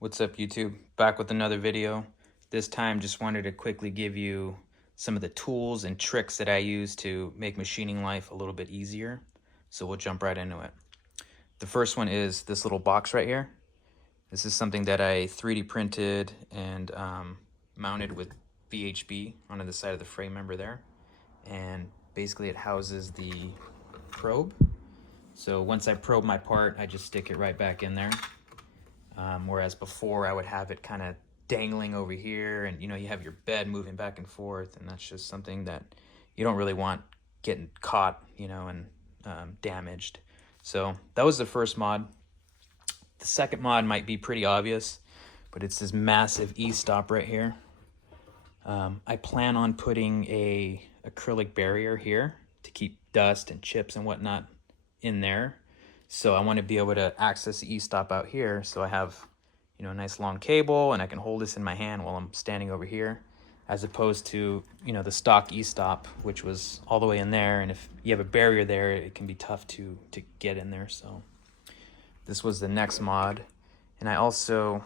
What's up, YouTube? Back with another video. This time just wanted to quickly give you some of the tools and tricks that I use to make machining life a little bit easier. So we'll jump right into it. The first one is this little box right here. This is something that I 3D printed and mounted with VHB onto the side of the frame member there. And basically it houses the probe. So once I probe my part, I just stick it right back in there. Whereas before I would have it kind of dangling over here, and you have your bed moving back and forth, and that's just something that you don't really want getting caught, and damaged. So that was the first mod. The second mod might be pretty obvious, but it's this massive E-stop right here. I plan on putting a acrylic barrier here to keep dust and chips and whatnot in there. So I want to be able to access the E-stop out here, so I have, a nice long cable, and I can hold this in my hand while I'm standing over here, as opposed to, the stock E-stop, which was all the way in there, and if you have a barrier there, it can be tough to get in there. So this was the next mod, and I also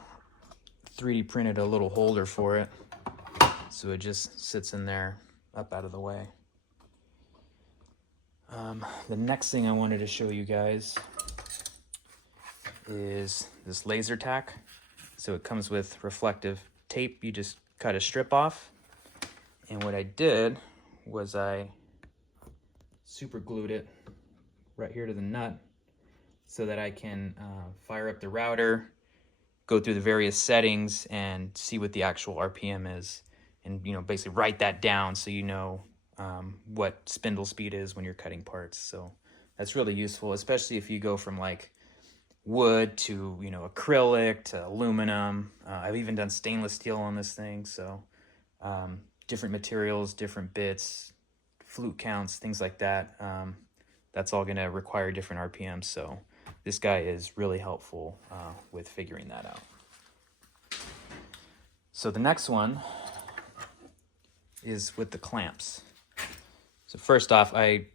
3D printed a little holder for it, so it just sits in there, up out of the way. The next thing I wanted to show you guys is this laser tack. So it comes with reflective tape. You just cut a strip off. And what I did was I super glued it right here to the nut so that I can fire up the router, go through the various settings and see what the actual RPM is. And, basically write that down so what spindle speed is when you're cutting parts. So that's really useful, especially if you go from like wood to acrylic to aluminum. I've even done stainless steel on this thing. So different materials, different bits, flute counts, things like that. That's all going to require different RPMs. So this guy is really helpful with figuring that out. So the next one is with the clamps. So first off, I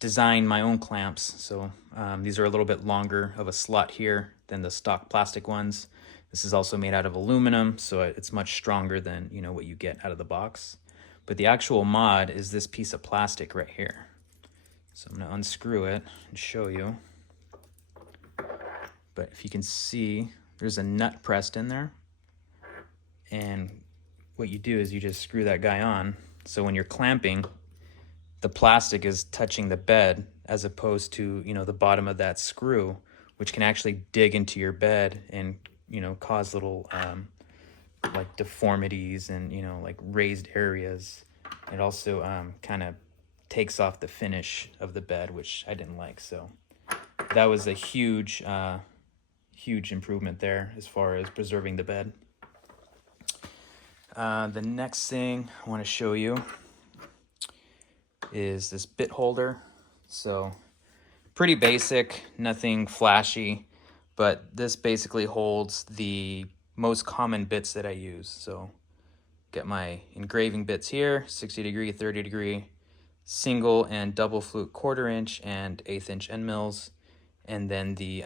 designed my own clamps. So these are a little bit longer of a slot here than the stock plastic ones. This is also made out of aluminum, so it's much stronger than what you get out of the box. But the actual mod is this piece of plastic right here. So I'm gonna unscrew it and show you. But if you can see, there's a nut pressed in there. And what you do is you just screw that guy on. So when you're clamping, the plastic is touching the bed as opposed to, the bottom of that screw, which can actually dig into your bed and, cause little like deformities and, like raised areas. It also kind of takes off the finish of the bed, which I didn't like. So that was a huge improvement there as far as preserving the bed. The next thing I want to show you is this bit holder. So pretty basic, nothing flashy, but this basically holds the most common bits that I use. So get my engraving bits here, 60 degree, 30 degree, single and double flute 1/4 inch and 1/8 inch end mills, and then the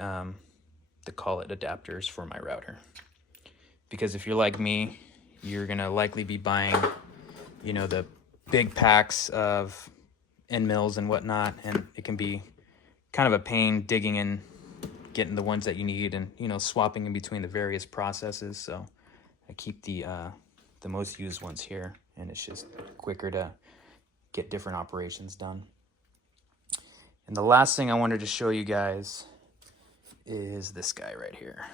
collet adapters for my router. Because if you're like me, you're gonna likely be buying, the big packs of end mills and whatnot, and it can be kind of a pain digging in, getting the ones that you need, and swapping in between the various processes. So I keep the most used ones here, and it's just quicker to get different operations done. And the last thing I wanted to show you guys is this guy right here.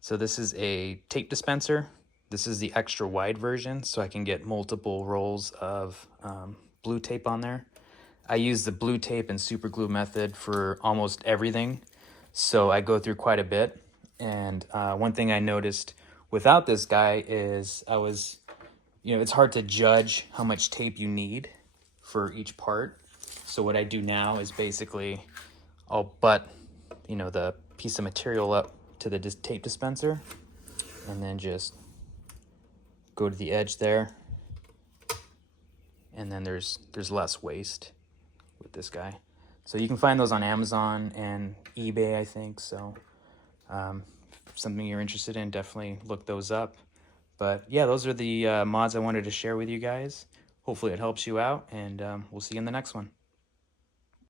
So this is a tape dispenser. This is the extra wide version, so I can get multiple rolls of blue tape on there. I use the blue tape and super glue method for almost everything, so I go through quite a bit. And one thing I noticed without this guy is it's hard to judge how much tape you need for each part. So what I do now is basically I'll butt the piece of material up to the tape dispenser, and then just go to the edge there, and then there's less waste with this guy. So you can find those on Amazon and eBay, I think. So something you're interested in, definitely look those up. But yeah, those are the mods I wanted to share with you guys. Hopefully it helps you out, and we'll see you in the next one.